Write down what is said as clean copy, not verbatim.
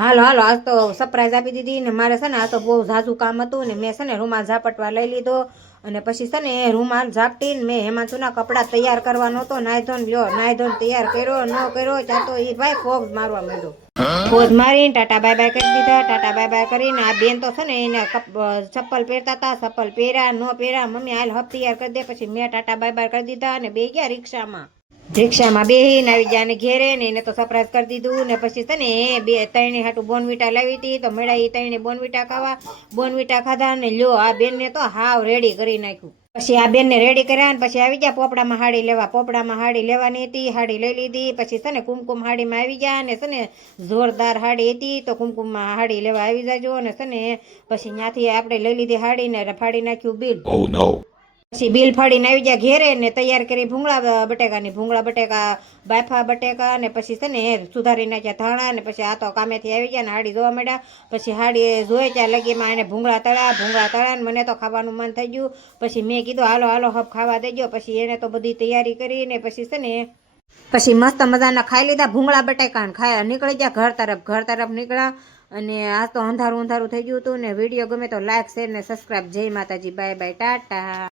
હાલો હાલો, આજ તો સરપ્રાઈઝ આપી દીધી ને મારે છે ને આ તો બહુ ઝાઝું કામ હતું ને મેં છે ને રૂમાલ ઝાપટવા લઈ લીધો અને પછી છે ને રૂમાલ ઝાપટીને મેં હેમાંશુના કપડાં તૈયાર કરવાનો હતો. નાઈ ધોન લ્યો, નાઈ ધોન તૈયાર કર્યો ન કર્યો ત્યાં તો એ ભાઈ ફોગ મારવા માંડ્યો. ફોજ મારીને ટાટા બાય બાય કરી દીધા. ટાટા બાય બાય કરીને આ બેન તો છે ને એને ચપ્પલ પહેરતા હતા, ચપ્પલ પહેર્યા ન પહેર્યા, મમ્મી હાલ હપ તૈયાર કરી દે. પછી મેં ટાટા બાય બાય કરી દીધા અને બે ગયા રિક્ષામાં બેહીને આવી ગયા ને ઘેરે ને એને તો સરપ્રાઈઝ કરી દીધું ને પછી છે ને બે ત્રણે હાટું બોનવીટા લાવી હતી તો મેળા એ ત્રણે બોનવીટા ખાવા. બોનવીટા ખાધા ને લ્યો આ બેનને તો હાવ રેડી કરી નાખ્યું. પછી આ બેનને રેડી કર્યા ને પછી આવી ગયા પોપડામાં હાડી લેવા. પોપડામાં હાડી લેવાની હતી, હાડી લઈ લીધી. પછી છે ને કુમકુમ હાડીમાં આવી ગયા ને છે ને જોરદાર હાડી હતી તો કુમકુમમાં હાડી લેવા આવી જાજો અને છે ને પછી ત્યાંથી આપણે લઈ લીધી હાડી ને ફાડી નાખ્યું બિલ. પછી બિલ ફાડીને આવી ગયા ઘેરે ને તૈયાર કરી ભૂંગળા બટેકા બાફા બટેકા ને પછી છે ને સુધારી નાખ્યા ધાણા ને પછી આ તો કામેથી આવી ગયા ને હાડી જોવા માંડ્યા. પછી હાડી જોઈ ત્યાં લગીમાં એને ભૂંગળા તળ્યા ને મને તો ખાવાનું મન થઈ ગયું. પછી મેં કીધું હાલો હાલો હબ ખાવા દેજો. પછી એને તો બધી તૈયારી કરી ને પછી છે ને પછી મસ્ત મજાના ખાઈ લીધા ભૂંગળા બટેકા ને ખાયા નીકળી ગયા ઘર તરફ નીકળ્યા. અને આ તો અંધારું થઈ ગયું હતું ને વિડીયો ગમે તો લાઈક શેર ને સબસ્ક્રાઈબ. જય માતાજી, બાય બાય, ટાટા.